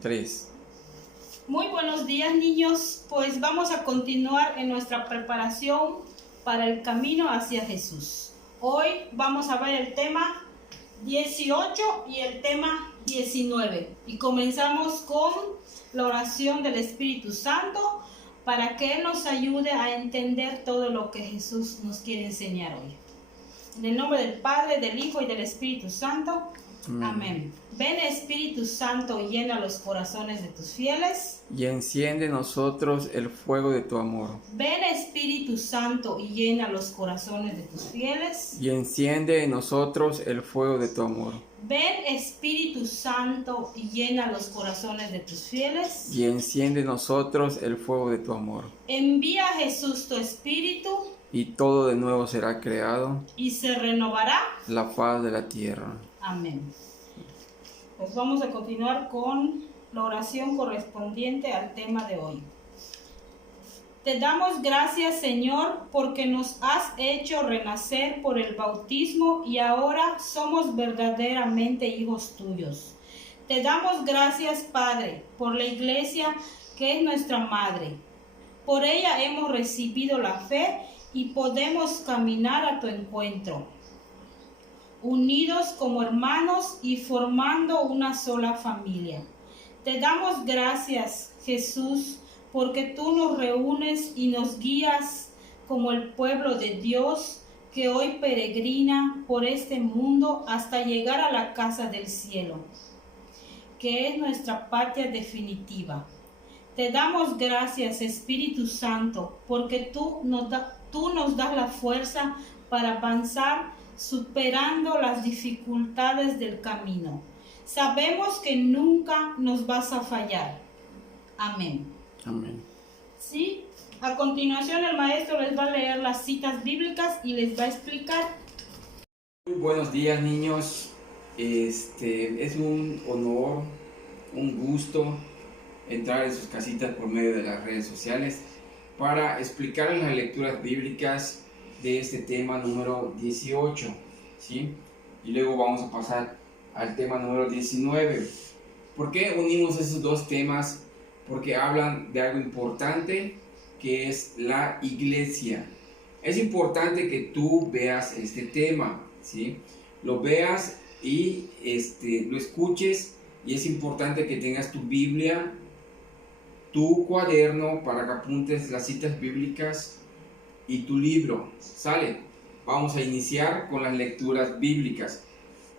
3. Muy buenos días, niños. Pues vamos a continuar en nuestra preparación para el camino hacia Jesús. Hoy vamos a ver el tema 18 y el tema 19. Y comenzamos con la oración del Espíritu Santo para que Él nos ayude a entender todo lo que Jesús nos quiere enseñar hoy. En el nombre del Padre, del Hijo y del Espíritu Santo. Amén. Ven, Espíritu Santo, y llena los corazones de tus fieles. Y enciende en nosotros el fuego de tu amor. Ven, Espíritu Santo, y llena los corazones de tus fieles. Y enciende en nosotros el fuego de tu amor. Ven, Espíritu Santo, y llena los corazones de tus fieles. Y enciende en nosotros el fuego de tu amor. Envía a Jesús tu Espíritu. Y todo de nuevo será creado. Y se renovará la faz de la tierra. Amén. Pues vamos a continuar con la oración correspondiente al tema de hoy. Te damos gracias, Señor, porque nos has hecho renacer por el bautismo y ahora somos verdaderamente hijos tuyos. Te damos gracias, Padre, por la iglesia que es nuestra madre. Por ella hemos recibido la fe y podemos caminar a tu encuentro, unidos como hermanos y formando una sola familia. Te damos gracias, Jesús, porque tú nos reúnes y nos guías como el pueblo de Dios que hoy peregrina por este mundo hasta llegar a la casa del cielo, que es nuestra patria definitiva. Te damos gracias, Espíritu Santo, porque tú nos das la fuerza para avanzar superando las dificultades del camino. Sabemos que nunca nos vas a fallar. Amén. Amén. Sí, a continuación el maestro les va a leer las citas bíblicas y les va a explicar. Muy buenos días, niños. Es un honor, un gusto entrar en sus casitas por medio de las redes sociales para explicarles las lecturas bíblicas de este tema número 18, ¿sí? Y luego vamos a pasar al tema número 19. ¿Por qué unimos esos dos temas? Porque hablan de algo importante que es la iglesia. Es importante que tú veas este tema, ¿sí? Lo veas y lo escuches, y es importante que tengas tu Biblia, tu cuaderno para que apuntes las citas bíblicas y tu libro. ¿Sale? Vamos a iniciar con las lecturas bíblicas.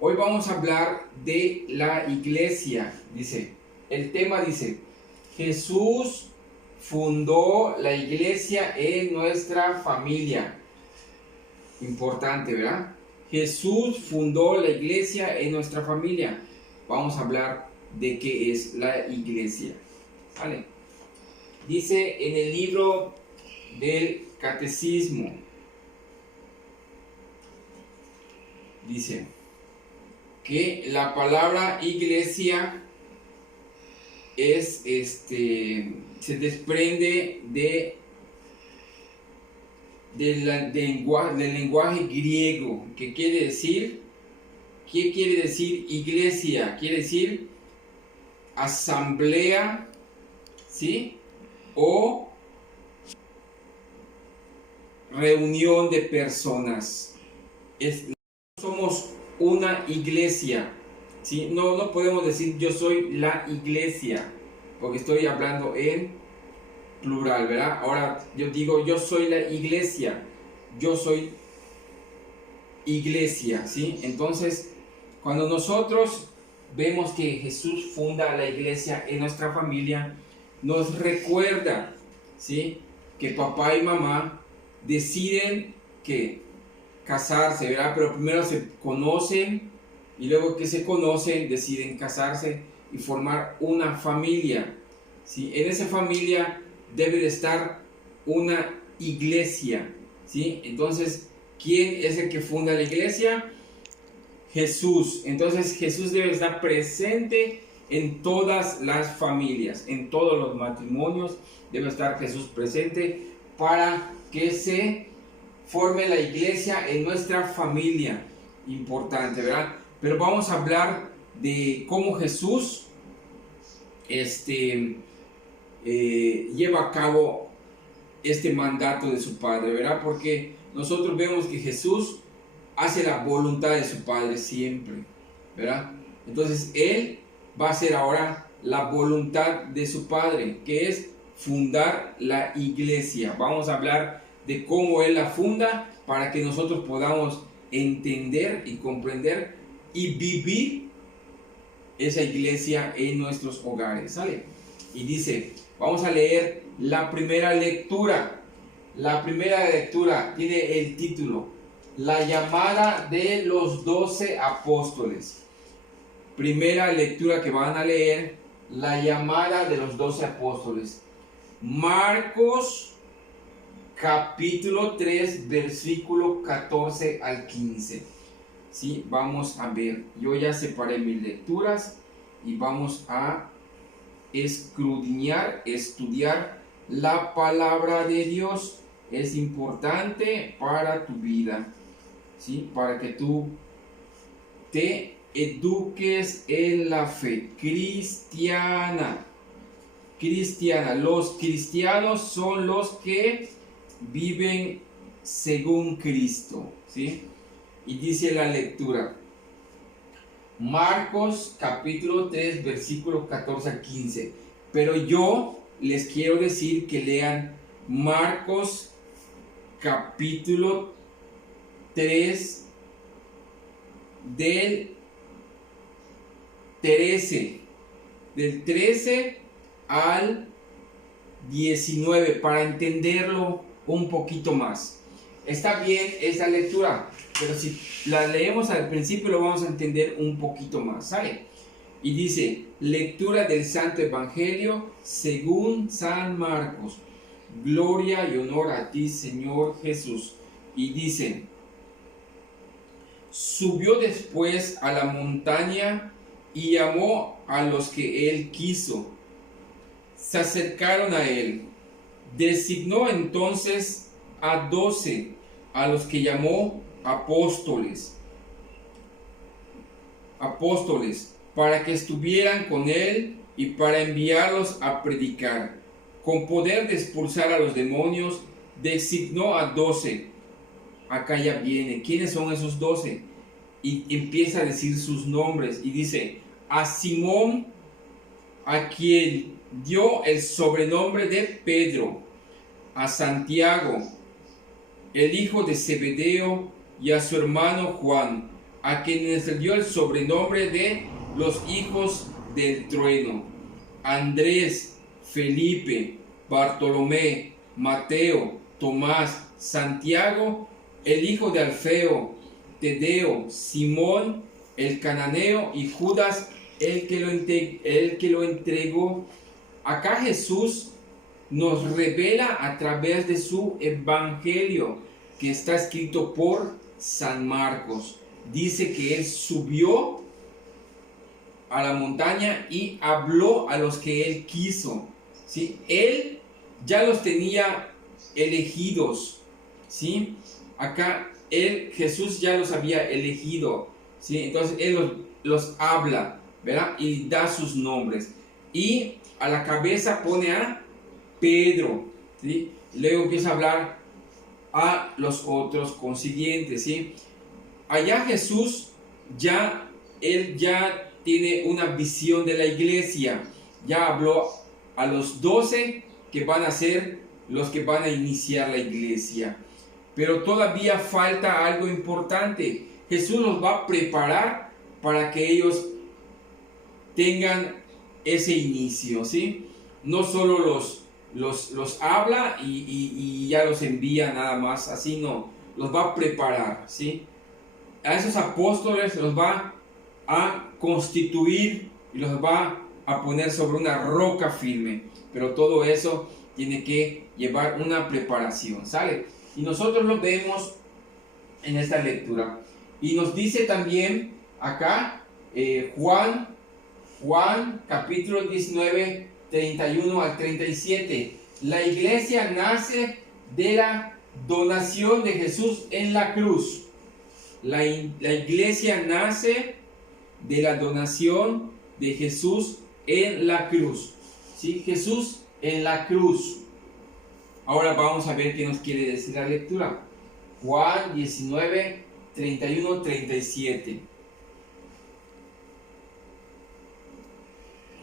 Hoy vamos a hablar de la iglesia. El tema dice: Jesús fundó la iglesia en nuestra familia. Importante, ¿verdad? Jesús fundó la iglesia en nuestra familia. Vamos a hablar de qué es la iglesia. ¿Vale? Dice en el libro del Catecismo, dice que la palabra iglesia es se desprende del lenguaje griego, que quiere decir, ¿qué quiere decir iglesia? Quiere decir asamblea, ¿sí? O reunión de personas. Somos una iglesia, ¿sí? No podemos decir yo soy la iglesia, porque estoy hablando en plural, ¿verdad? Ahora yo digo yo soy la iglesia, yo soy iglesia, ¿sí? Entonces, cuando nosotros vemos que Jesús funda la iglesia en nuestra familia, nos recuerda, ¿sí?, que papá y mamá deciden que casarse, ¿verdad? Pero primero se conocen, y luego que se conocen deciden casarse y formar una familia, ¿sí? En esa familia debe de estar una iglesia, ¿sí? Entonces, ¿quién es el que funda la iglesia? Jesús. Entonces Jesús debe estar presente en todas las familias, en todos los matrimonios debe estar Jesús presente para que se forme la iglesia en nuestra familia. Importante, ¿verdad? Pero vamos a hablar de cómo Jesús lleva a cabo este mandato de su Padre, ¿verdad? Porque nosotros vemos que Jesús hace la voluntad de su Padre siempre, ¿verdad? Entonces Él va a hacer ahora la voluntad de su Padre, que es fundar la iglesia. Vamos a hablar de cómo Él la funda para que nosotros podamos entender y comprender y vivir esa iglesia en nuestros hogares, ¿sale? Y dice, vamos a leer la primera lectura. La primera lectura tiene el título, La llamada de los 12 apóstoles. Primera lectura que van a leer, la llamada de los 12 apóstoles. Marcos capítulo 3, versículo 14 al 15. Sí, vamos a ver. Yo ya separé mis lecturas y vamos a escudriñar, estudiar la palabra de Dios. Es importante para tu vida, ¿sí? Para que tú te eduques en la fe cristiana. Los cristianos son los que viven según Cristo, ¿sí? Y dice la lectura, Marcos capítulo 3, versículos 14 a 15. Pero yo les quiero decir que lean Marcos capítulo 3 del 13 al 19 para entenderlo un poquito más. Está bien esa lectura, pero si la leemos al principio lo vamos a entender un poquito más, ¿sale? Y dice, lectura del Santo Evangelio según San Marcos. Gloria y honor a ti, Señor Jesús. Y dice, subió después a la montaña y llamó a los que él quiso. Se acercaron a él. Designó entonces a 12, a los que llamó apóstoles, para que estuvieran con él y para enviarlos a predicar. Con poder de expulsar a los demonios, designó a 12. Acá ya viene. ¿Quiénes son esos 12? Y empieza a decir sus nombres. Y dice, a Simón, a quien dio el sobrenombre de Pedro, a Santiago, el hijo de Zebedeo, y a su hermano Juan, a quienes le dio el sobrenombre de los hijos del trueno, Andrés, Felipe, Bartolomé, Mateo, Tomás, Santiago, el hijo de Alfeo, Tadeo, Simón, el cananeo, y Judas, el que lo entregó. Acá Jesús nos revela a través de su evangelio, que está escrito por San Marcos. Dice que él subió a la montaña y habló a los que él quiso, ¿sí? Él ya los tenía elegidos, ¿sí? Acá Jesús ya los había elegido, ¿sí? Entonces él los habla, ¿verdad? Y da sus nombres. Y a la cabeza pone a Pedro, ¿sí? Luego empieza a hablar a los otros consiguientes, ¿sí? Allá Jesús él ya tiene una visión de la iglesia. Ya habló a los 12 que van a ser los que van a iniciar la iglesia. Pero todavía falta algo importante. Jesús los va a preparar para que ellos tengan ese inicio, ¿sí? No solo los habla y ya los envía nada más, así no. Los va a preparar, ¿sí? A esos apóstoles los va a constituir y los va a poner sobre una roca firme. Pero todo eso tiene que llevar una preparación, ¿sale? Y nosotros lo vemos en esta lectura. Y nos dice también acá Juan capítulo 19, 31 al 37. La iglesia nace de la donación de Jesús en la cruz. La iglesia nace de la donación de Jesús en la cruz. ¿Sí? Jesús en la cruz. Ahora vamos a ver qué nos quiere decir la lectura. Juan 19, 31, 37.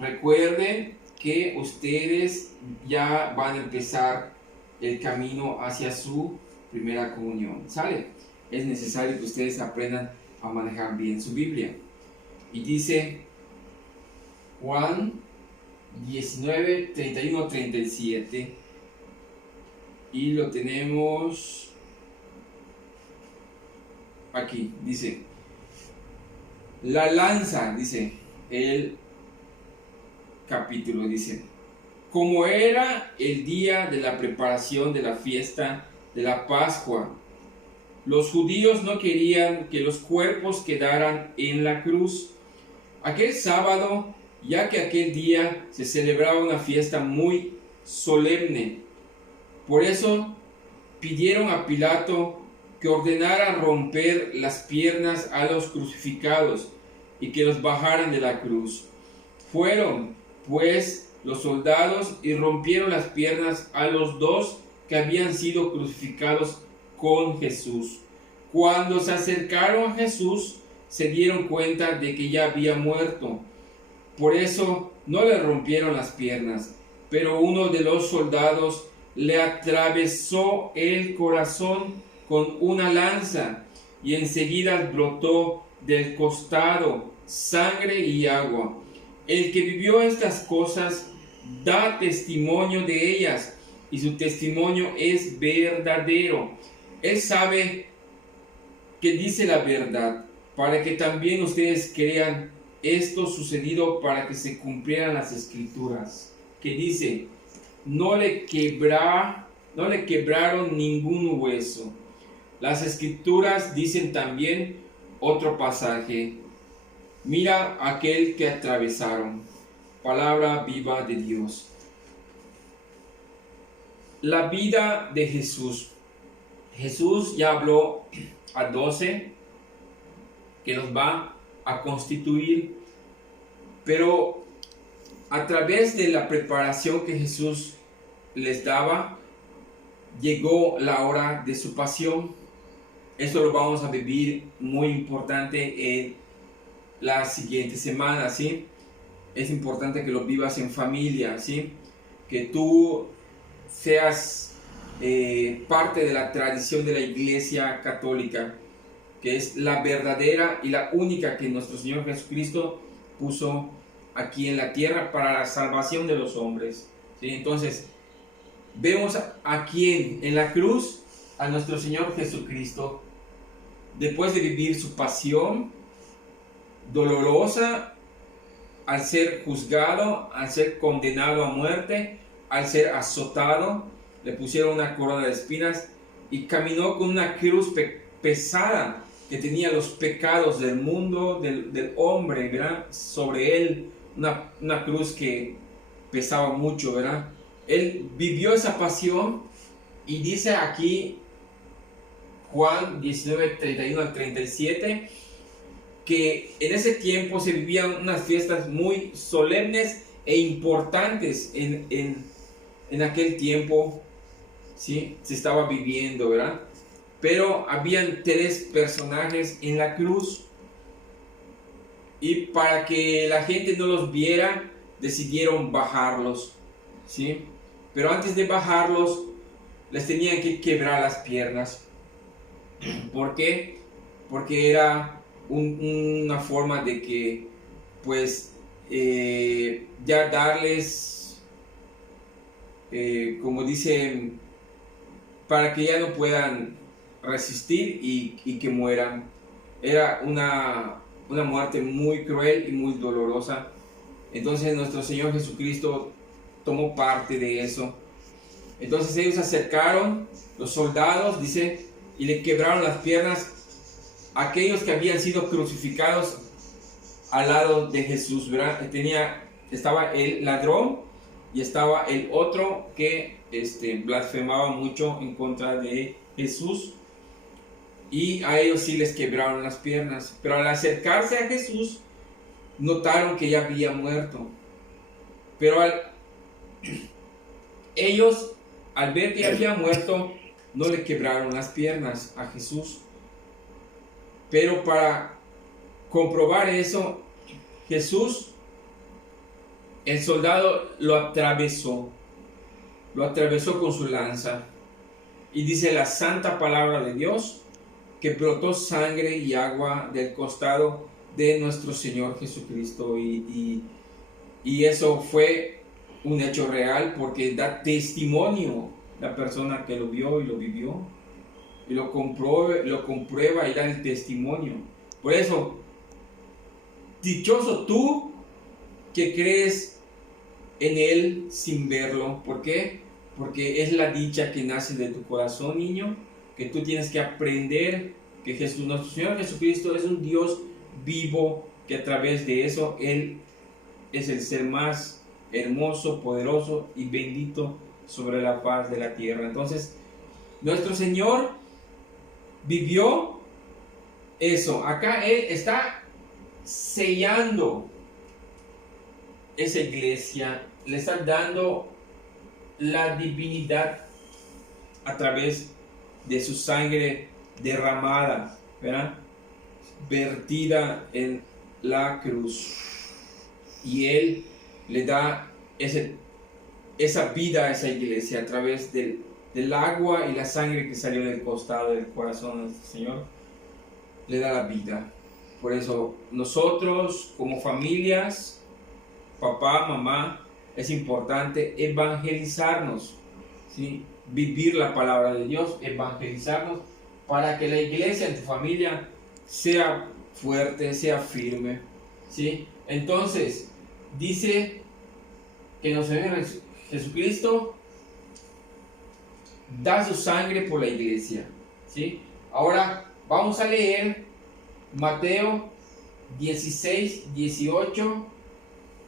Recuerden que ustedes ya van a empezar el camino hacia su primera comunión. ¿Sale? Es necesario que ustedes aprendan a manejar bien su Biblia. Y dice Juan 19, 31, 37. Y lo tenemos aquí. Dice: la lanza, dice el capítulo, dice: como era el día de la preparación de la fiesta de la Pascua, los judíos no querían que los cuerpos quedaran en la cruz. Aquel sábado, ya que aquel día se celebraba una fiesta muy solemne, por eso pidieron a Pilato que ordenara romper las piernas a los crucificados y que los bajaran de la cruz. Fueron, pues, los soldados y rompieron las piernas a los dos que habían sido crucificados con Jesús. Cuando se acercaron a Jesús, se dieron cuenta de que ya había muerto. Por eso no le rompieron las piernas, pero uno de los soldados le atravesó el corazón con una lanza y enseguida brotó del costado sangre y agua. El que vivió estas cosas da testimonio de ellas y su testimonio es verdadero. Él sabe que dice la verdad, para que también ustedes crean esto sucedido para que se cumplieran las escrituras, que dice: no le quebraron ningún hueso. Las escrituras dicen también otro pasaje: mira aquel que atravesaron. Palabra viva de Dios. La vida de Jesús. Jesús ya habló a 12 que los va a constituir, pero a través de la preparación que Jesús les daba, llegó la hora de su pasión. Eso lo vamos a vivir muy importante en la siguiente semana, ¿sí? Es importante que lo vivas en familia, ¿sí? Que tú seas parte de la tradición de la Iglesia Católica, que es la verdadera y la única que nuestro Señor Jesucristo puso aquí en la tierra para la salvación de los hombres, ¿sí? Entonces, vemos a quién en la cruz, a nuestro Señor Jesucristo, después de vivir su pasión dolorosa, al ser juzgado, al ser condenado a muerte, al ser azotado, le pusieron una corona de espinas y caminó con una cruz pesada que tenía los pecados del mundo, del hombre, ¿verdad? Sobre él, una cruz que pesaba mucho, ¿verdad? Él vivió esa pasión y dice aquí Juan 19, 31 al 37, que en ese tiempo se vivían unas fiestas muy solemnes e importantes en aquel tiempo, ¿sí? Se estaba viviendo, ¿verdad? Pero habían 3 personajes en la cruz y para que la gente no los viera, decidieron bajarlos, ¿sí? Pero antes de bajarlos, les tenían que quebrar las piernas. ¿Por qué? Porque era una forma de que, pues, ya darles, como dicen, para que ya no puedan resistir y que mueran. Era una muerte muy cruel y muy dolorosa. Entonces nuestro Señor Jesucristo tomó parte de eso. Entonces ellos se acercaron, los soldados, dice, y le quebraron las piernas a aquellos que habían sido crucificados al lado de Jesús, ¿verdad? Estaba el ladrón y estaba el otro que blasfemaba mucho en contra de Jesús, y a ellos sí les quebraron las piernas, pero al acercarse a Jesús notaron que ya había muerto. Pero ellos, al ver que había muerto, no le quebraron las piernas a Jesús. Pero para comprobar eso, Jesús, el soldado lo atravesó con su lanza. Y dice la santa palabra de Dios que brotó sangre y agua del costado de nuestro Señor Jesucristo. Y eso fue un hecho real, porque da testimonio la persona que lo vio y lo vivió. Y lo comprueba y da el testimonio. Por eso, dichoso tú que crees en Él sin verlo. ¿Por qué? Porque es la dicha que nace de tu corazón, niño, que tú tienes que aprender que Jesús, nuestro Señor Jesucristo, es un Dios vivo, que a través de eso Él es el ser más hermoso, poderoso y bendito sobre la faz de la tierra. Entonces, nuestro Señor vivió eso. Acá Él está sellando esa iglesia, le está dando la divinidad a través de su sangre derramada, ¿verdad? Vertida en la cruz. Y Él le da esa vida a esa iglesia a través del agua y la sangre que salió del costado del corazón de nuestro Señor. Le da la vida. Por eso nosotros como familias, papá, mamá, es importante evangelizarnos, ¿sí? Vivir la palabra de Dios, evangelizarnos, para que la iglesia en tu familia sea fuerte, sea firme, ¿sí? Entonces, dice que nuestro Señor Jesucristo da su sangre por la iglesia, ¿sí? Ahora vamos a leer Mateo 16, 18.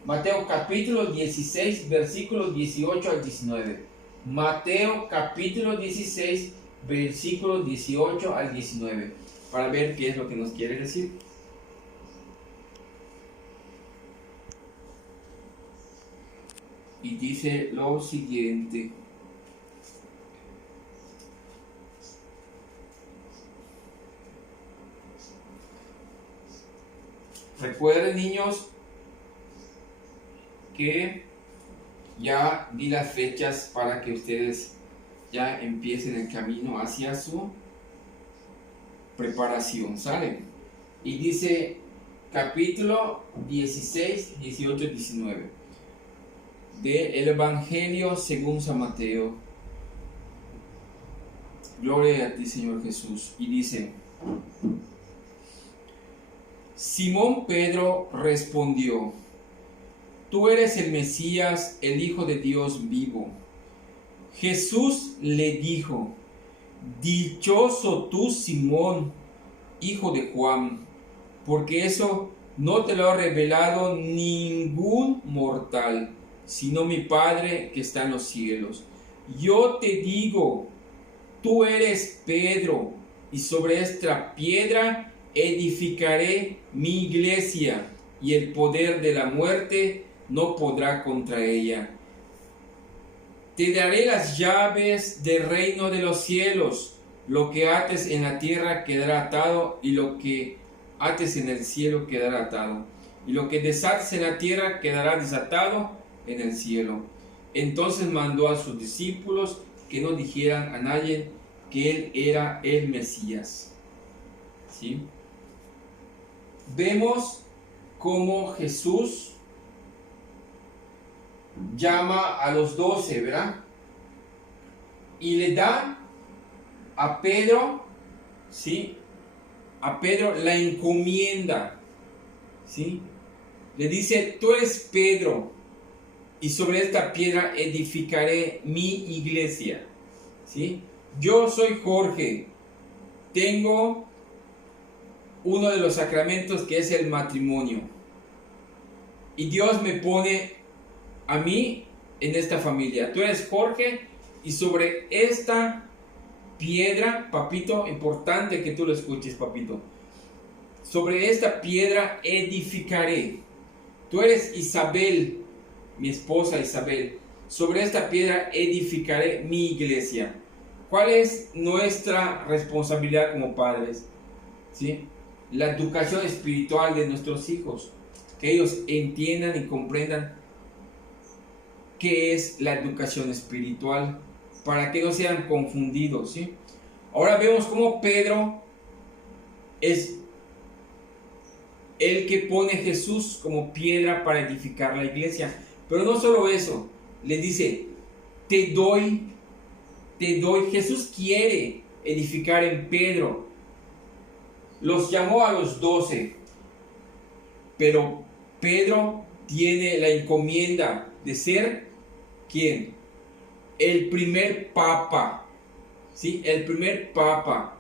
Mateo capítulo 16, versículos 18 al 19. Mateo capítulo 16, versículos 18 al 19. Para ver qué es lo que nos quiere decir. Y dice lo siguiente. Recuerden, niños, que ya di las fechas para que ustedes ya empiecen el camino hacia su preparación, ¿sale? Y dice capítulo 16, 18 y 19 del Evangelio según San Mateo. Gloria a ti, Señor Jesús. Y dice: Simón Pedro respondió: Tú eres el Mesías, el Hijo de Dios vivo. Jesús le dijo: Dichoso tú, Simón, hijo de Juan, porque eso no te lo ha revelado ningún mortal, sino mi Padre que está en los cielos. Yo te digo, tú eres Pedro, y sobre esta piedra edificaré mi iglesia, y el poder de la muerte no podrá contra ella. Te daré las llaves del reino de los cielos. Lo que ates en la tierra quedará atado, y lo que ates en el cielo quedará atado. Y lo que desates en la tierra quedará desatado en el cielo. Entonces mandó a sus discípulos que no dijeran a nadie que él era el Mesías. ¿Sí? Vemos cómo Jesús llama a los 12, ¿verdad? Y le da a Pedro, ¿sí? A Pedro la encomienda, ¿sí? Le dice: tú eres Pedro, y sobre esta piedra edificaré mi iglesia, ¿sí? Yo soy Jorge, tengo uno de los sacramentos que es el matrimonio, y Dios me pone a mí en esta familia. Tú eres Jorge, y sobre esta piedra, papito, importante que tú lo escuches, papito, sobre esta piedra edificaré. Tú eres Isabel, mi esposa Isabel. Sobre esta piedra edificaré mi iglesia. ¿Cuál es nuestra responsabilidad como padres? ¿Sí? La educación espiritual de nuestros hijos. Que ellos entiendan y comprendan qué es la educación espiritual, para que no sean confundidos, ¿sí? Ahora vemos cómo Pedro es el que pone a Jesús como piedra para edificar la iglesia. Pero no solo eso, le dice, te doy, Jesús quiere edificar en Pedro. Los llamó a los 12, pero Pedro tiene la encomienda de ser, ¿quién? El primer papa, ¿sí? El primer papa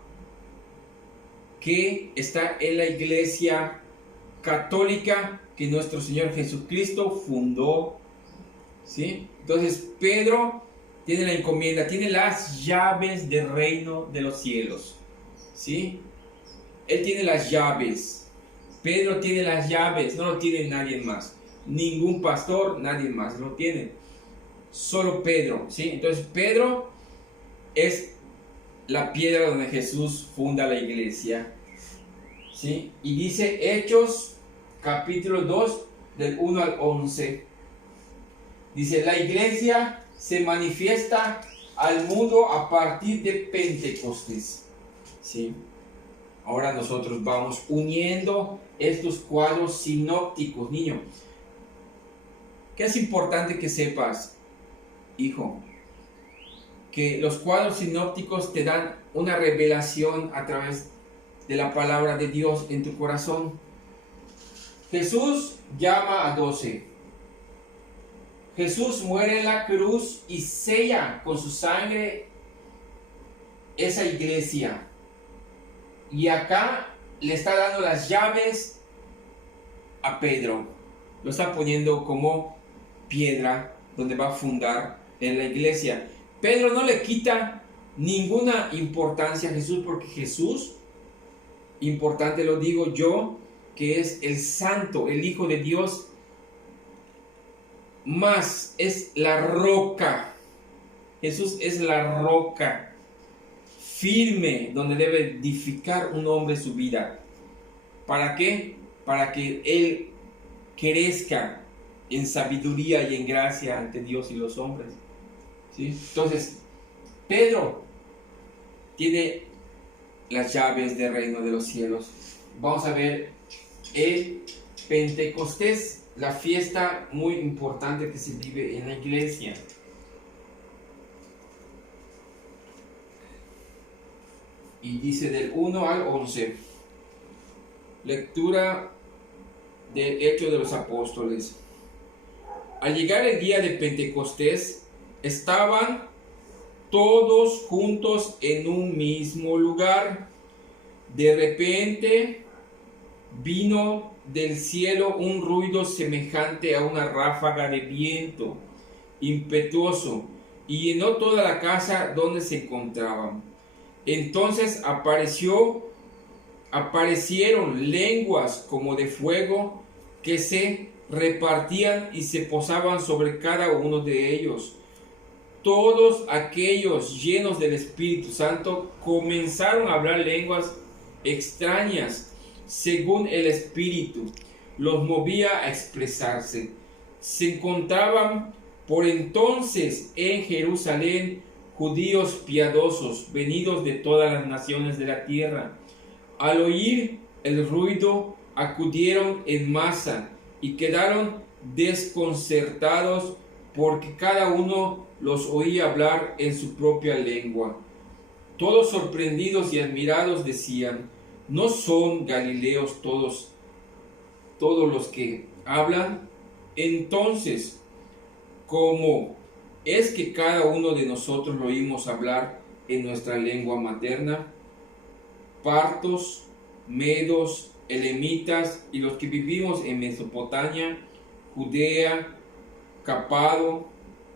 que está en la iglesia católica que nuestro Señor Jesucristo fundó, ¿sí? Entonces Pedro tiene la encomienda, tiene las llaves del reino de los cielos, ¿sí? Él tiene las llaves. Pedro tiene las llaves, no lo tiene nadie más. Ningún pastor, nadie más lo tiene. Solo Pedro, ¿sí? Entonces Pedro es la piedra donde Jesús funda la iglesia, ¿sí? Y dice Hechos capítulo 2 del 1 al 11. Dice, la iglesia se manifiesta al mundo a partir de Pentecostés, ¿sí? Ahora nosotros vamos uniendo estos cuadros sinópticos, niño. ¿Qué es importante que sepas, hijo? Que los cuadros sinópticos te dan una revelación a través de la palabra de Dios en tu corazón. Jesús llama a 12. Jesús muere en la cruz y sella con su sangre esa iglesia. Y acá le está dando las llaves a Pedro. Lo está poniendo como piedra donde va a fundar en la iglesia. Pedro no le quita ninguna importancia a Jesús, porque Jesús, importante lo digo yo, que es el santo, el Hijo de Dios, más es la roca. Jesús es la roca firme donde debe edificar un hombre su vida. ¿Para qué? Para que él crezca en sabiduría y en gracia ante Dios y los hombres, ¿sí? Entonces, Pedro tiene las llaves del reino de los cielos. Vamos a ver el Pentecostés, la fiesta muy importante que se vive en la iglesia. Y dice del 1 al 11, lectura del Hechos de los Apóstoles. Al llegar el día de Pentecostés, estaban todos juntos en un mismo lugar. De repente vino del cielo un ruido semejante a una ráfaga de viento impetuoso y llenó toda la casa donde se encontraban. Entonces aparecieron lenguas como de fuego que se repartían y se posaban sobre cada uno de ellos. Todos aquellos llenos del Espíritu Santo comenzaron a hablar lenguas extrañas, según el Espíritu los movía a expresarse. Se encontraban por entonces en Jerusalén judíos piadosos, venidos de todas las naciones de la tierra. Al oír el ruido, acudieron en masa y quedaron desconcertados, porque cada uno los oía hablar en su propia lengua. Todos sorprendidos y admirados decían: ¿no son galileos todos los que hablan? Entonces, ¿cómo es que cada uno de nosotros lo oímos hablar en nuestra lengua materna? Partos, medos, elamitas y los que vivimos en Mesopotamia, Judea,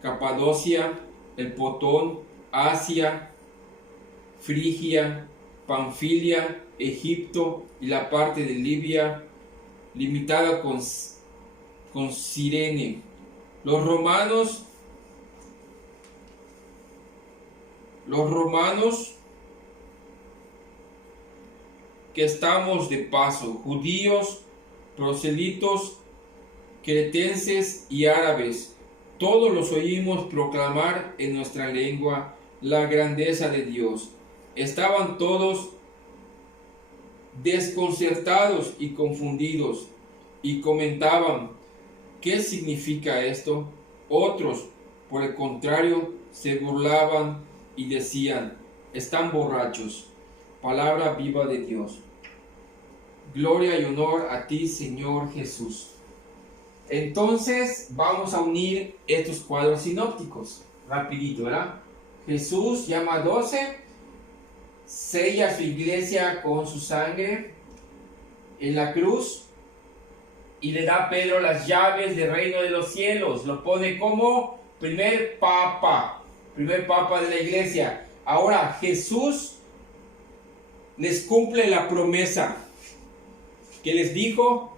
Capadocia, el Potón, Asia, Frigia, Panfilia, Egipto y la parte de Libia limitada con Cirene, Los romanos que estamos de paso, judíos, proselitos, cretenses y árabes, todos los oímos proclamar en nuestra lengua la grandeza de Dios. Estaban todos desconcertados y confundidos y comentaban: ¿qué significa esto? Otros, por el contrario, se burlaban y decían: están borrachos. Palabra viva de Dios. Gloria y honor a ti, Señor Jesús. Entonces vamos a unir estos cuadros sinópticos rapidito, ¿verdad? Jesús llama a 12, sella a su iglesia con su sangre en la cruz y le da a Pedro las llaves del reino de los cielos. Lo pone como primer papa de la iglesia. Ahora Jesús les cumple la promesa que les dijo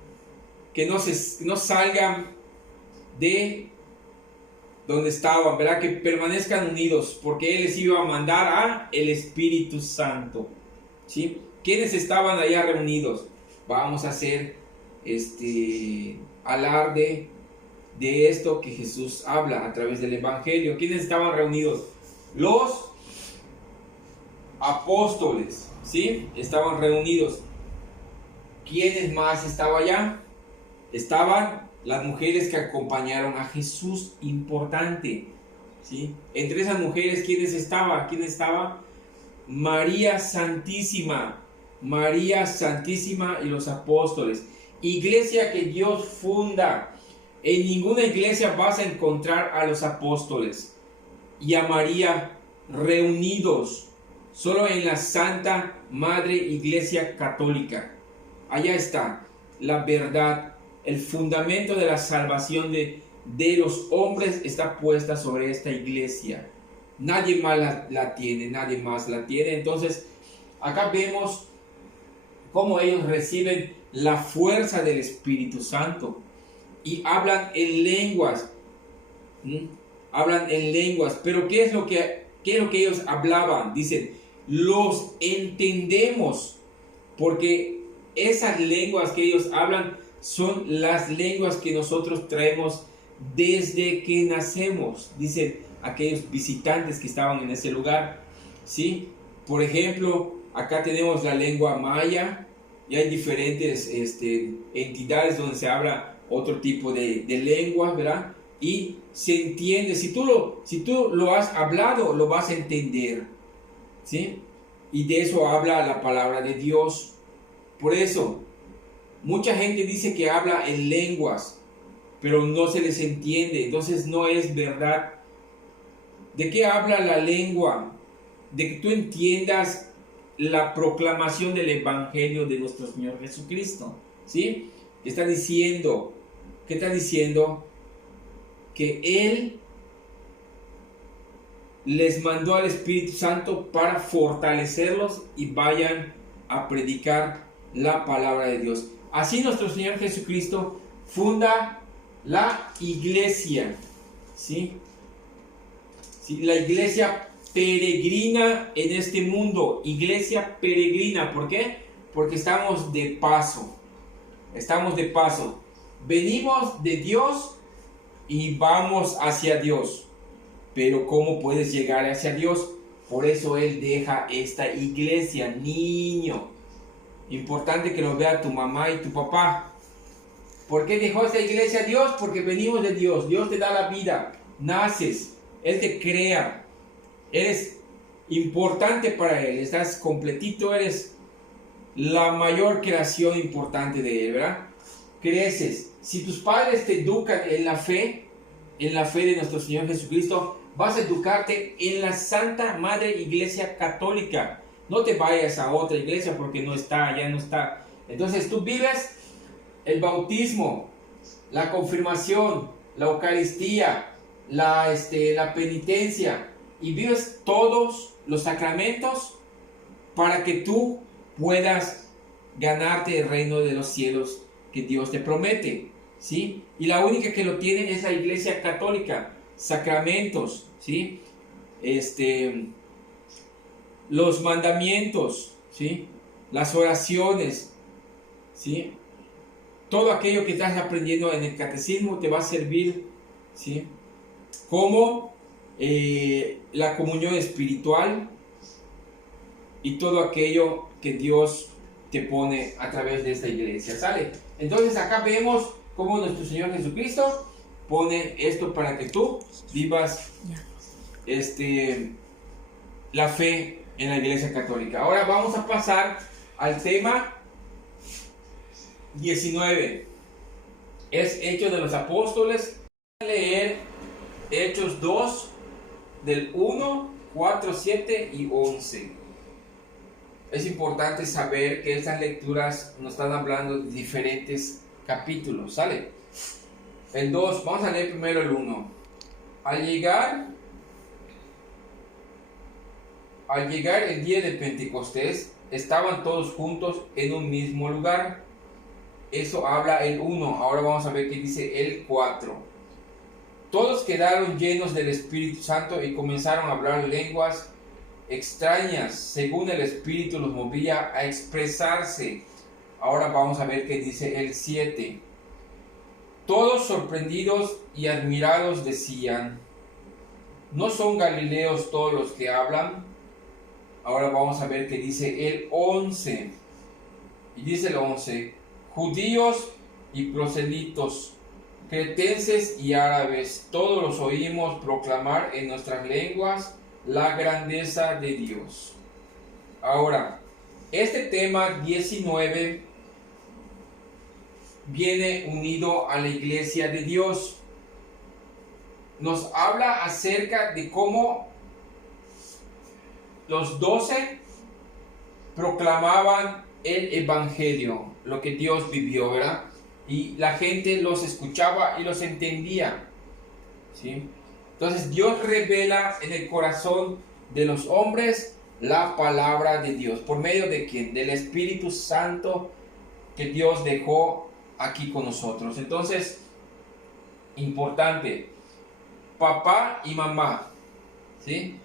que no salgan de donde estaban, ¿verdad? Que permanezcan unidos, porque Él les iba a mandar a el Espíritu Santo, ¿sí? ¿Quiénes estaban allá reunidos? Vamos a hacer alarde de esto que Jesús habla a través del Evangelio. ¿Quiénes estaban reunidos? Los apóstoles, ¿sí? Estaban reunidos. ¿Quiénes más estaban allá? Estaban las mujeres que acompañaron a Jesús, importante, ¿sí? Entre esas mujeres, ¿quiénes estaban? ¿Quién estaba? María Santísima y los apóstoles. Iglesia que Dios funda. En ninguna iglesia vas a encontrar a los apóstoles y a María reunidos, solo en la Santa Madre Iglesia Católica. Allá está la verdad, el fundamento de la salvación de los hombres está puesta sobre esta iglesia. Nadie más la tiene, nadie más la tiene. Entonces, acá vemos cómo ellos reciben la fuerza del Espíritu Santo y hablan en lenguas. Hablan en lenguas, pero ¿qué es lo que ellos hablaban? Dicen, los entendemos, porque esas lenguas que ellos hablan son las lenguas que nosotros traemos desde que nacemos, dicen aquellos visitantes que estaban en ese lugar, ¿sí? Por ejemplo, acá tenemos la lengua maya y hay diferentes entidades donde se habla otro tipo de lenguas, ¿verdad? Y se entiende, si tú lo has hablado, lo vas a entender, ¿sí? Y de eso habla la palabra de Dios. Por eso, mucha gente dice que habla en lenguas, pero no se les entiende, entonces no es verdad. ¿De qué habla la lengua? De que tú entiendas la proclamación del Evangelio de nuestro Señor Jesucristo, ¿sí? ¿Qué está diciendo? Que Él les mandó al Espíritu Santo para fortalecerlos y vayan a predicar la palabra de Dios. Así nuestro Señor Jesucristo funda la iglesia, ¿sí? ¿Sí? La iglesia peregrina en este mundo, iglesia peregrina. ¿Por qué? Porque estamos de paso, venimos de Dios y vamos hacia Dios, pero ¿cómo puedes llegar hacia Dios? Por eso Él deja esta iglesia, niño. Importante que lo vea tu mamá y tu papá. ¿Por qué dejó esta iglesia Dios? Porque venimos de Dios. Dios te da la vida. Naces. Él te crea. Eres importante para Él. Estás completito. Eres la mayor creación importante de Él, ¿verdad? Creces. Si tus padres te educan en la fe de nuestro Señor Jesucristo, vas a educarte en la Santa Madre Iglesia Católica. No te vayas a otra iglesia porque ya no está. Entonces tú vives el bautismo, la confirmación, la Eucaristía, la penitencia, y vives todos los sacramentos para que tú puedas ganarte el reino de los cielos que Dios te promete, ¿sí? Y la única que lo tiene es la Iglesia Católica. Sacramentos, ¿sí? Los mandamientos, ¿sí? Las oraciones, ¿sí? Todo aquello que estás aprendiendo en el catecismo te va a servir, ¿sí? Como la comunión espiritual y todo aquello que Dios te pone a través de esta iglesia, ¿sale? Entonces acá vemos cómo nuestro Señor Jesucristo pone esto para que tú vivas la fe en la Iglesia Católica. Ahora vamos a pasar al tema 19. Es Hechos de los Apóstoles. Voy a leer Hechos 2 del 1, 4, 7 y 11. Es importante saber que estas lecturas nos están hablando de diferentes capítulos, ¿sale? El 2, vamos a leer primero el 1. Al llegar el día de Pentecostés, estaban todos juntos en un mismo lugar. Eso habla el 1. Ahora vamos a ver qué dice el 4. Todos quedaron llenos del Espíritu Santo y comenzaron a hablar lenguas extrañas, según el Espíritu los movía a expresarse. Ahora vamos a ver qué dice el 7. Todos sorprendidos y admirados decían: ¿no son galileos todos los que hablan? Ahora vamos a ver qué dice el 11. Y dice el 11: judíos y proselitos, cretenses y árabes, todos los oímos proclamar en nuestras lenguas la grandeza de Dios. Ahora, este tema 19 viene unido a la iglesia de Dios. Nos habla acerca de cómo los 12 proclamaban el evangelio, lo que Dios vivió, ¿verdad? Y la gente los escuchaba y los entendía, ¿sí? Entonces Dios revela en el corazón de los hombres la palabra de Dios. ¿Por medio de quién? Del Espíritu Santo que Dios dejó aquí con nosotros. Entonces, importante, papá y mamá, ¿sí?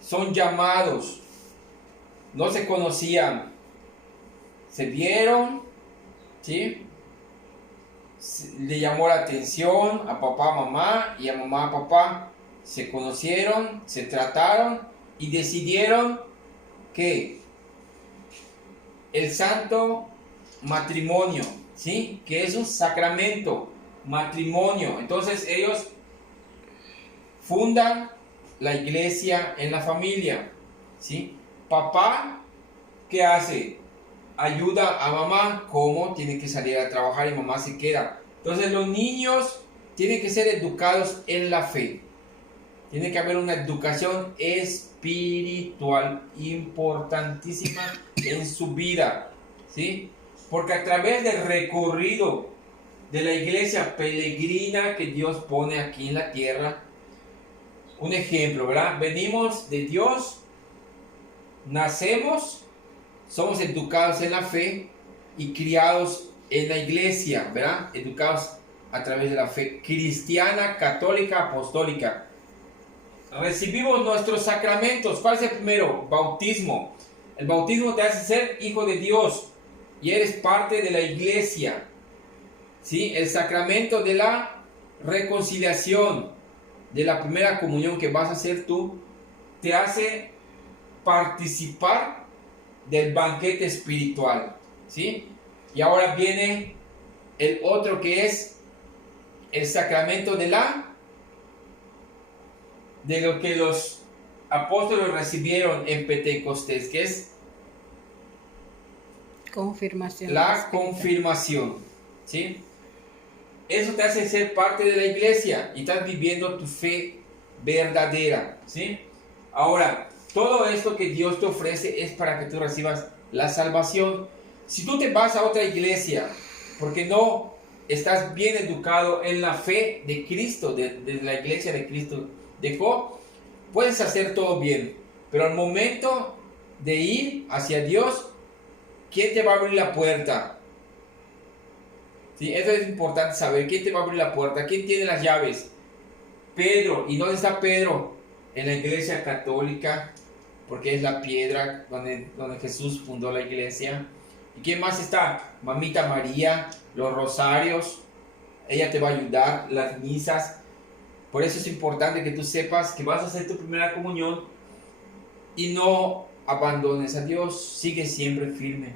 Son llamados, no se conocían, se vieron, ¿sí? Le llamó la atención a papá, mamá, y a mamá, papá, se conocieron, se trataron y decidieron que el santo matrimonio, ¿sí? Que es un sacramento, matrimonio. Entonces ellos fundan la iglesia en la familia, ¿sí? Papá, ¿qué hace? Ayuda a mamá. ¿Cómo? Tiene que salir a trabajar y mamá se queda. Entonces los niños tienen que ser educados en la fe. Tiene que haber una educación espiritual importantísima en su vida, ¿sí? Porque a través del recorrido de la iglesia peregrina que Dios pone aquí en la tierra, un ejemplo, ¿verdad? Venimos de Dios, nacemos, somos educados en la fe y criados en la iglesia, ¿verdad? Educados a través de la fe cristiana, católica, apostólica. Recibimos nuestros sacramentos. ¿Cuál es el primero? Bautismo. El bautismo te hace ser hijo de Dios y eres parte de la iglesia, ¿sí? El sacramento de la reconciliación, de la primera comunión que vas a hacer tú, te hace participar del banquete espiritual, ¿sí? Y ahora viene el otro, que es el sacramento de lo que los apóstoles recibieron en Pentecostés, que es confirmación. La confirmación, ¿sí? Eso te hace ser parte de la iglesia y estás viviendo tu fe verdadera, ¿sí? Ahora, todo esto que Dios te ofrece es para que tú recibas la salvación. Si tú te vas a otra iglesia porque no estás bien educado en la fe de Cristo, de la iglesia de Cristo dejó, puedes hacer todo bien, pero al momento de ir hacia Dios, ¿quién te va a abrir la puerta? ¿Sí? Eso es importante saber. ¿Quién te va a abrir la puerta? ¿Quién tiene las llaves? Pedro. ¿Y dónde está Pedro? En la iglesia católica, porque es la piedra donde Jesús fundó la iglesia. ¿Y quién más está? Mamita María, los rosarios. Ella te va a ayudar, las misas. Por eso es importante que tú sepas que vas a hacer tu primera comunión y no abandones a Dios. Sigue siempre firme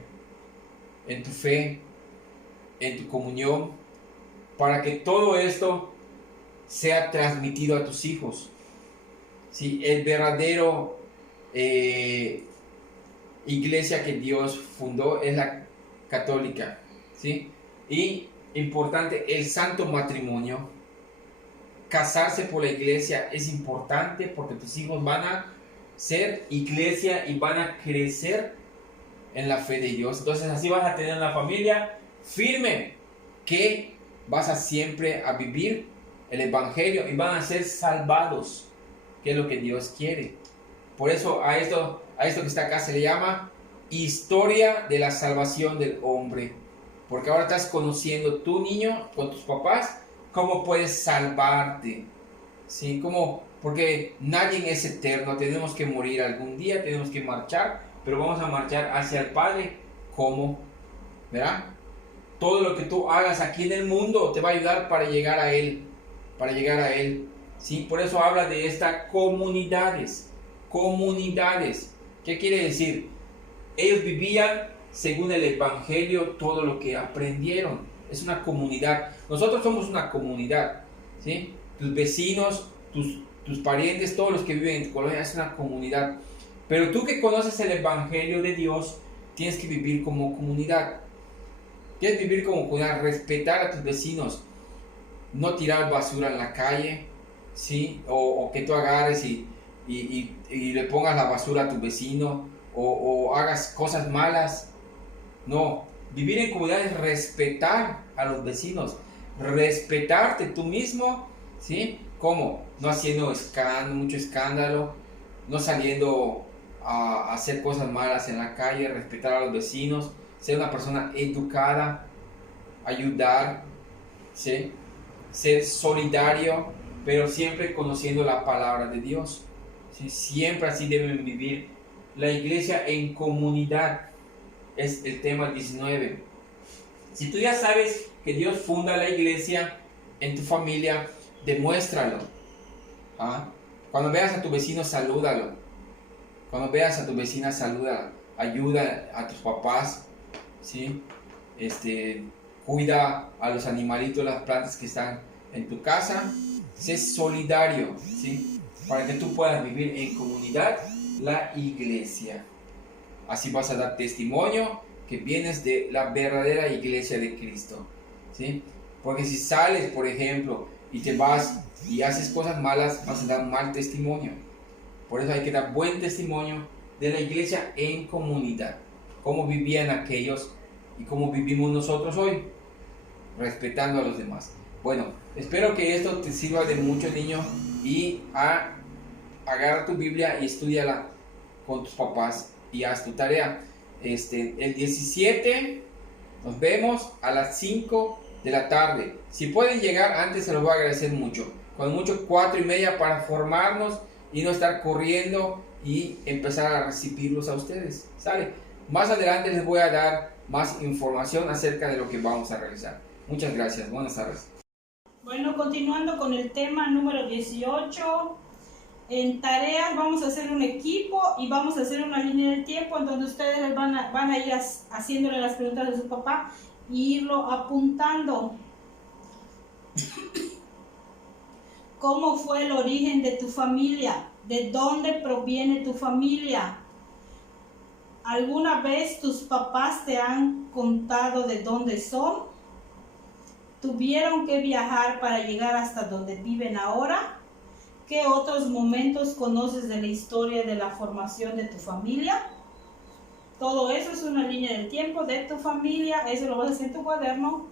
en tu fe, en tu comunión, para que todo esto sea transmitido a tus hijos. ¿Sí? El verdadero iglesia que Dios fundó es la católica. ¿Sí? Y importante, el santo matrimonio. Casarse por la iglesia es importante porque tus hijos van a ser iglesia y van a crecer en la fe de Dios. Entonces así vas a tener una familia firme que vas a siempre a vivir el evangelio y van a ser salvados, que es lo que Dios quiere. Por eso a esto que está acá se le llama historia de la salvación del hombre, porque ahora estás conociendo tu niño con tus papás cómo puedes salvarte, ¿sí? Porque nadie es eterno, tenemos que morir algún día, tenemos que marchar, pero vamos a marchar hacia el Padre. ¿Cómo? ¿Verdad? Todo lo que tú hagas aquí en el mundo te va a ayudar para llegar a Él, ¿sí? Por eso habla de estas comunidades. ¿Qué quiere decir? Ellos vivían según el Evangelio todo lo que aprendieron. Es una comunidad. Nosotros somos una comunidad, ¿sí? Tus vecinos, tus parientes, todos los que viven en tu colonia, es una comunidad. Pero tú que conoces el Evangelio de Dios, tienes que vivir como comunidad. Tienes que vivir como comunidad, respetar a tus vecinos, no tirar basura en la calle, ¿sí? O que tú agarres y le pongas la basura a tu vecino, o hagas cosas malas. No, vivir en comunidad es respetar a los vecinos, respetarte tú mismo, ¿sí? ¿Cómo? No haciendo mucho escándalo, no saliendo a hacer cosas malas en la calle, respetar a los vecinos, ser una persona educada, ayudar, ¿sí? Ser solidario, pero siempre conociendo la palabra de Dios, ¿sí? Siempre así deben vivir. La iglesia en comunidad es el tema 19. Si tú ya sabes que Dios funda la iglesia en tu familia, demuéstralo. ¿Ah? Cuando veas a tu vecino, salúdalo. Cuando veas a tu vecina, salúdala. Ayuda a tus papás, ¿sí? Cuida a los animalitos, las plantas que están en tu casa. Sé solidario, ¿sí? Para que tú puedas vivir en comunidad la iglesia. Así vas a dar testimonio que vienes de la verdadera iglesia de Cristo, ¿sí? Porque si sales, por ejemplo, y te vas y haces cosas malas, vas a dar mal testimonio. Por eso hay que dar buen testimonio de la iglesia en comunidad. Cómo vivían aquellos y cómo vivimos nosotros hoy, respetando a los demás. Bueno, espero que esto te sirva de mucho, niño, y agarra tu Biblia y estúdiala con tus papás y haz tu tarea. El 17 nos vemos a las 5 de la tarde. Si pueden llegar antes, se los voy a agradecer mucho. Con mucho 4:30 para formarnos y no estar corriendo y empezar a recibirlos a ustedes. ¿Sale? Más adelante les voy a dar más información acerca de lo que vamos a realizar. Muchas gracias. Buenas tardes. Bueno, continuando con el tema número 18. En tareas vamos a hacer un equipo y vamos a hacer una línea del tiempo en donde ustedes van a ir haciéndole las preguntas a su papá e irlo apuntando. ¿Cómo fue el origen de tu familia? ¿De dónde proviene tu familia? ¿Alguna vez tus papás te han contado de dónde son? ¿Tuvieron que viajar para llegar hasta donde viven ahora? ¿Qué otros momentos conoces de la historia de la formación de tu familia? Todo eso es una línea del tiempo de tu familia. Eso lo vas a hacer en tu cuaderno.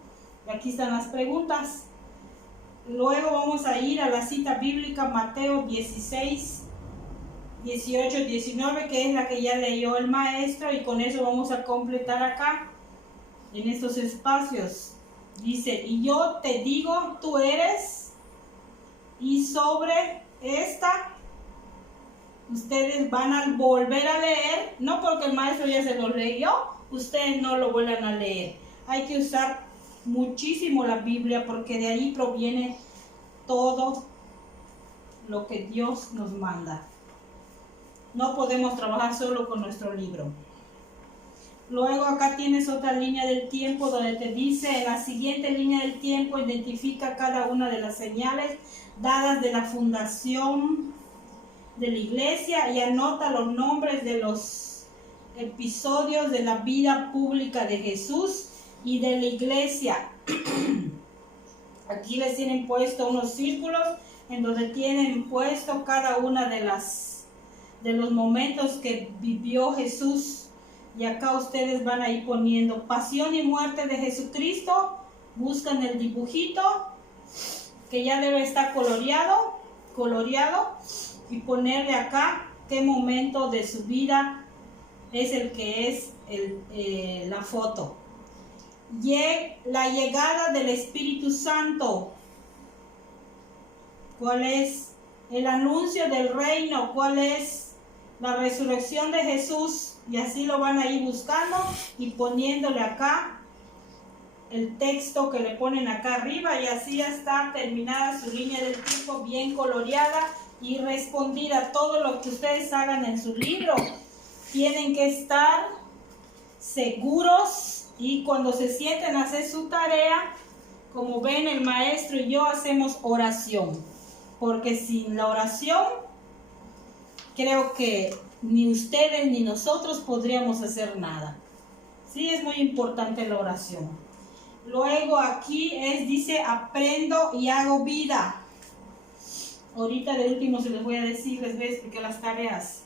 Y aquí están las preguntas. Luego vamos a ir a la cita bíblica Mateo 16, 18, 19, que es la que ya leyó el maestro. Y con eso vamos a completar acá, en estos espacios. Dice, y yo te digo, tú eres, y sobre esta ustedes van a volver a leer, no porque el maestro ya se lo leyó, ustedes no lo vuelvan a leer. Hay que usar muchísimo la Biblia porque de ahí proviene todo lo que Dios nos manda. No podemos trabajar solo con nuestro libro. Luego acá tienes otra línea del tiempo donde te dice, en la siguiente línea del tiempo identifica cada una de las señales dadas de la fundación de la iglesia y anota los nombres de los episodios de la vida pública de Jesús y de la iglesia. Aquí les tienen puesto unos círculos en donde tienen puesto cada una de los momentos que vivió Jesús. Y acá ustedes van a ir poniendo pasión y muerte de Jesucristo. Buscan el dibujito que ya debe estar coloreado y ponerle acá qué momento de su vida es el que es la foto. La llegada del Espíritu Santo. ¿Cuál es el anuncio del reino? ¿Cuál es la resurrección de Jesús? Y así lo van a ir buscando y poniéndole acá el texto que le ponen acá arriba, y así ya está terminada su línea del tiempo bien coloreada y respondida a todo lo que ustedes hagan en su libro. Tienen que estar seguros y cuando se sienten a hacer su tarea, como ven, el maestro y yo hacemos oración, porque sin la oración creo que ni ustedes ni nosotros podríamos hacer nada. Sí, es muy importante la oración. Luego aquí dice, aprendo y hago vida. Ahorita de último se les voy a decir, les voy a explicar las tareas.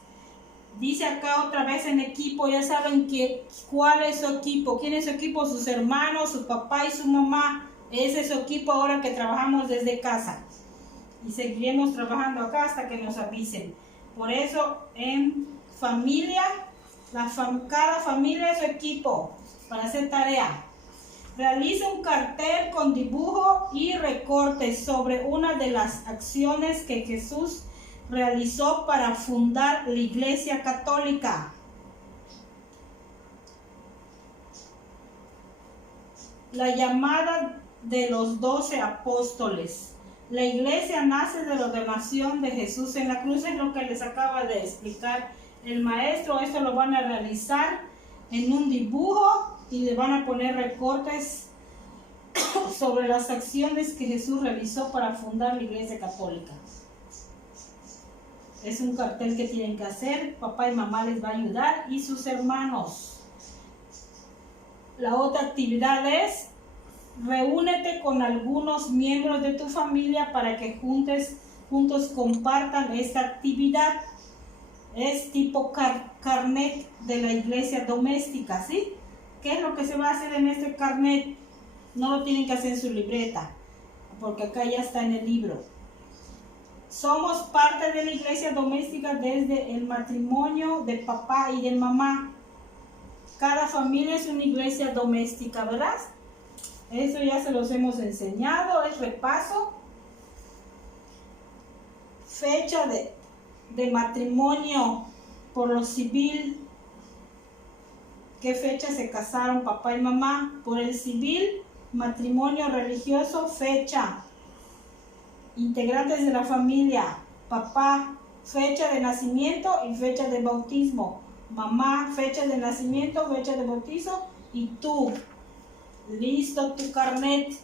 Dice acá otra vez en equipo, ya saben cuál es su equipo. ¿Quién es su equipo? Sus hermanos, su papá y su mamá. Ese es su equipo ahora que trabajamos desde casa. Y seguiremos trabajando acá hasta que nos avisen. Por eso en familia, cada familia es su equipo para hacer tarea. Realiza un cartel con dibujo y recortes sobre una de las acciones que Jesús realizó para fundar la Iglesia Católica. La llamada de los 12 apóstoles. La iglesia nace de la ordenación de Jesús en la cruz, es lo que les acaba de explicar el maestro. Esto lo van a realizar en un dibujo y le van a poner recortes sobre las acciones que Jesús realizó para fundar la Iglesia Católica. Es un cartel que tienen que hacer, papá y mamá les va a ayudar y sus hermanos. La otra actividad es reúnete con algunos miembros de tu familia para que juntos compartan esta actividad. Es tipo carnet de la iglesia doméstica, ¿sí? ¿Qué es lo que se va a hacer en este carnet? No lo tienen que hacer en su libreta, porque acá ya está en el libro. Somos parte de la iglesia doméstica desde el matrimonio de papá y de mamá. Cada familia es una iglesia doméstica, ¿verdad? Eso ya se los hemos enseñado, es repaso. Fecha de matrimonio por lo civil. ¿Qué fecha se casaron papá y mamá? Por el civil, matrimonio religioso, fecha. Integrantes de la familia, papá, fecha de nacimiento y fecha de bautismo. Mamá, fecha de nacimiento, fecha de bautizo y tú. Listo tu carnet.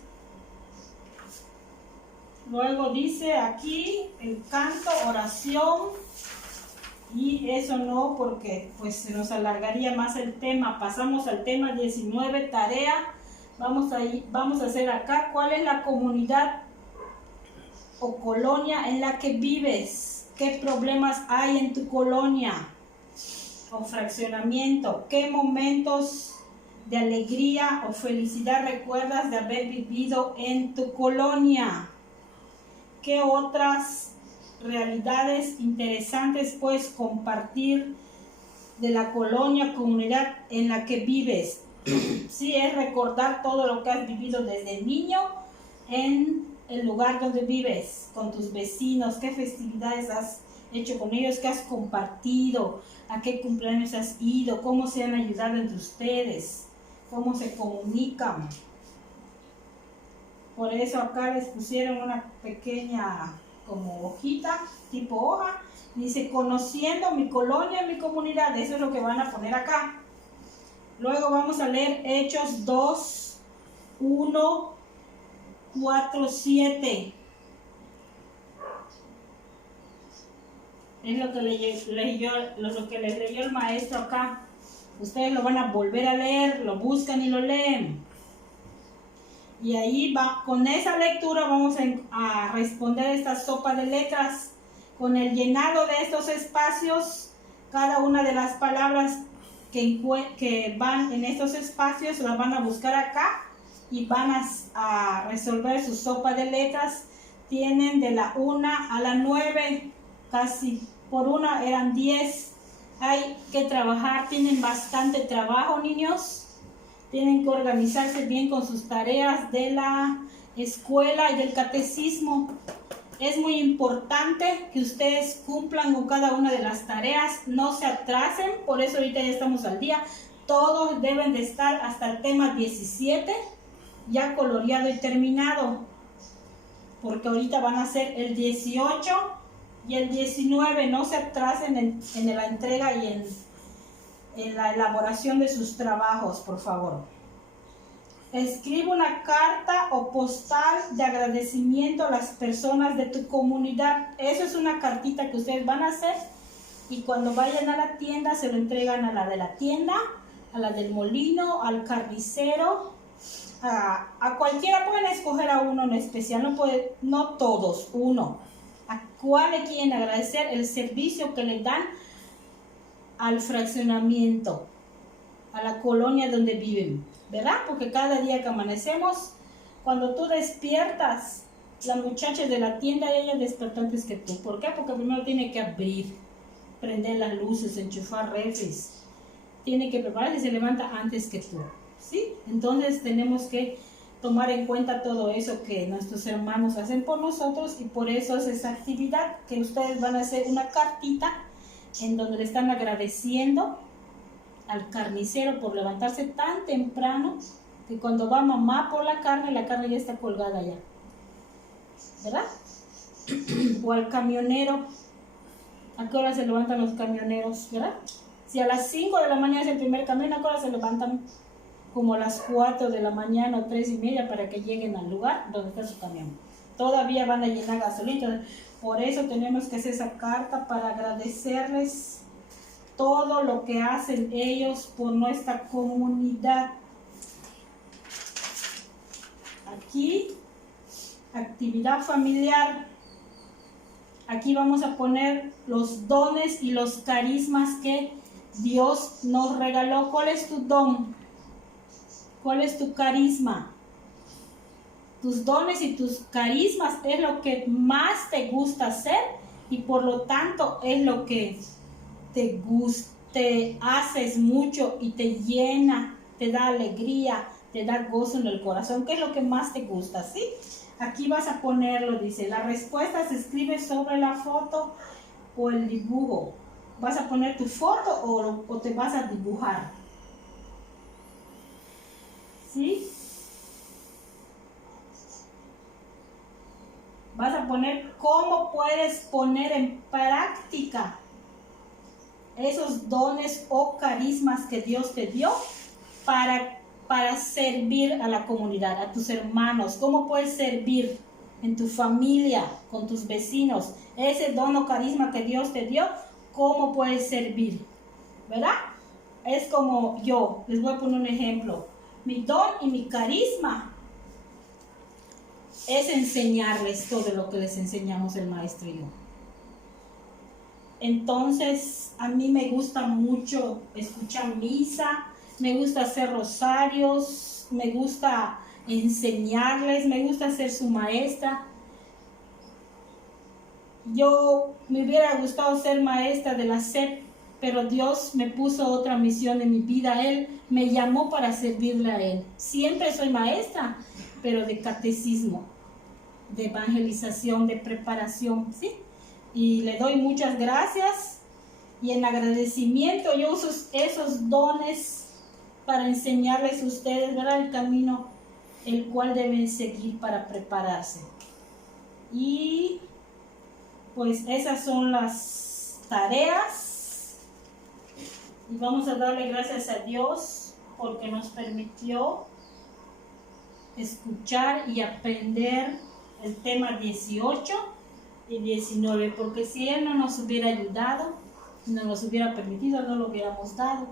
Luego dice aquí el canto, oración, y eso no, porque pues se nos alargaría más el tema. Pasamos al tema 19, tarea. Vamos a hacer acá cuál es la comunidad o colonia en la que vives. ¿Qué problemas hay en tu colonia o fraccionamiento? ¿Qué momentos de alegría o felicidad recuerdas de haber vivido en tu colonia? ¿Qué otras realidades interesantes puedes compartir de la colonia, comunidad en la que vives? Sí, es recordar todo lo que has vivido desde niño en el lugar donde vives, con tus vecinos, qué festividades has hecho con ellos, qué has compartido, a qué cumpleaños has ido, cómo se han ayudado entre ustedes, cómo se comunican. Por eso acá les pusieron una pequeña como hojita, tipo hoja, dice conociendo mi colonia, mi comunidad. Eso es lo que van a poner acá. Luego vamos a leer Hechos 2, 1, 4, 7. Es lo que les leyó el maestro acá. Ustedes lo van a volver a leer, lo buscan y lo leen. Y ahí va, con esa lectura vamos a responder esta sopa de letras. Con el llenado de estos espacios, cada una de las palabras que van en estos espacios las van a buscar acá y van a resolver su sopa de letras. Tienen de la 1 a la 9, casi por una eran 10. Hay que trabajar, tienen bastante trabajo, niños. Tienen que organizarse bien con sus tareas de la escuela y del catecismo. Es muy importante que ustedes cumplan con cada una de las tareas, no se atrasen, por eso ahorita ya estamos al día. Todos deben de estar hasta el tema 17, ya coloreado y terminado, porque ahorita van a ser el 18 y el 19, no se atrasen en la entrega y en la elaboración de sus trabajos, por favor. Escribe una carta o postal de agradecimiento a las personas de tu comunidad. Eso es una cartita que ustedes van a hacer y cuando vayan a la tienda se lo entregan a la de la tienda, a la del molino, al carnicero, a cualquiera. Pueden escoger a uno en especial, no todos, uno. ¿A cuál le quieren agradecer el servicio que le dan al fraccionamiento, a la colonia donde viven? ¿Verdad? Porque cada día que amanecemos, cuando tú despiertas, la muchacha de la tienda, ella despertó antes que tú. ¿Por qué? Porque primero tiene que abrir, prender las luces, enchufar refres, tiene que prepararse y se levanta antes que tú, ¿sí? Entonces tenemos que tomar en cuenta todo eso que nuestros hermanos hacen por nosotros y por eso es esa actividad que ustedes van a hacer una cartita en donde le están agradeciendo al carnicero por levantarse tan temprano que cuando va mamá por la carne ya está colgada ya, ¿verdad? O al camionero, ¿a qué hora se levantan los camioneros, verdad? Si a las 5 de la mañana es el primer camión, ¿a qué hora se levantan? Como a las 4 de la mañana o 3:30 para que lleguen al lugar donde está su camión. Todavía van a llenar gasolina. Por eso tenemos que hacer esa carta para agradecerles todo lo que hacen ellos por nuestra comunidad. Aquí, actividad familiar. Aquí vamos a poner los dones y los carismas que Dios nos regaló. ¿Cuál es tu don? ¿Cuál es tu carisma? Tus dones y tus carismas es lo que más te gusta hacer y por lo tanto es lo que te haces mucho y te llena, te da alegría, te da gozo en el corazón. ¿Qué es lo que más te gusta? ¿Sí? Aquí vas a ponerlo, dice, la respuesta se escribe sobre la foto o el dibujo. ¿Vas a poner tu foto o te vas a dibujar? ¿Sí? Vas a poner cómo puedes poner en práctica esos dones o carismas que Dios te dio para servir a la comunidad, a tus hermanos. ¿Cómo puedes servir en tu familia, con tus vecinos? Ese don o carisma que Dios te dio, ¿cómo puedes servir? ¿Verdad? Es como yo, les voy a poner un ejemplo. Mi don y mi carisma es enseñarles todo lo que les enseñamos el maestro y yo. Entonces, a mí me gusta mucho escuchar misa, me gusta hacer rosarios, me gusta enseñarles, me gusta ser su maestra. Yo me hubiera gustado ser maestra de la SEP, pero Dios me puso otra misión en mi vida. Él me llamó para servirle a Él. Siempre soy maestra, pero de catecismo, de evangelización, de preparación, ¿sí? Y le doy muchas gracias, y en agradecimiento yo uso esos dones para enseñarles a ustedes, ¿verdad?, el camino el cual deben seguir para prepararse. Y pues esas son las tareas, y vamos a darle gracias a Dios porque nos permitió escuchar y aprender el tema 18 y 19, porque si Él no nos hubiera ayudado, no nos hubiera permitido, no lo hubiéramos dado.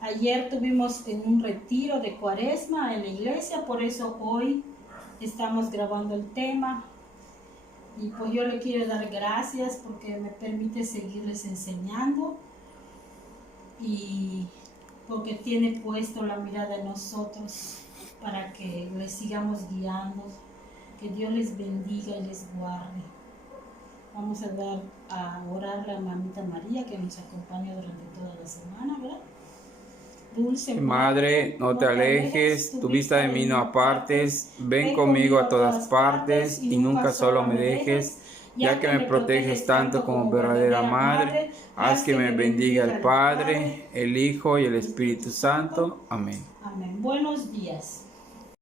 Ayer tuvimos en un retiro de Cuaresma en la iglesia, por eso hoy estamos grabando el tema. Y pues yo le quiero dar gracias porque me permite seguirles enseñando y porque tiene puesto la mirada en nosotros para que les sigamos guiando. Que Dios les bendiga y les guarde. Vamos a orarle a Mamita María, que nos acompaña durante toda la semana, ¿verdad? Dulce Madre, no te alejes, tu vista de mí no apartes, ven conmigo a todas partes y nunca solo me dejes, ya que me proteges tanto como verdadera Madre. Haz que me bendiga el Padre, el Hijo y el Espíritu Santo. Amén. Amén. Buenos días.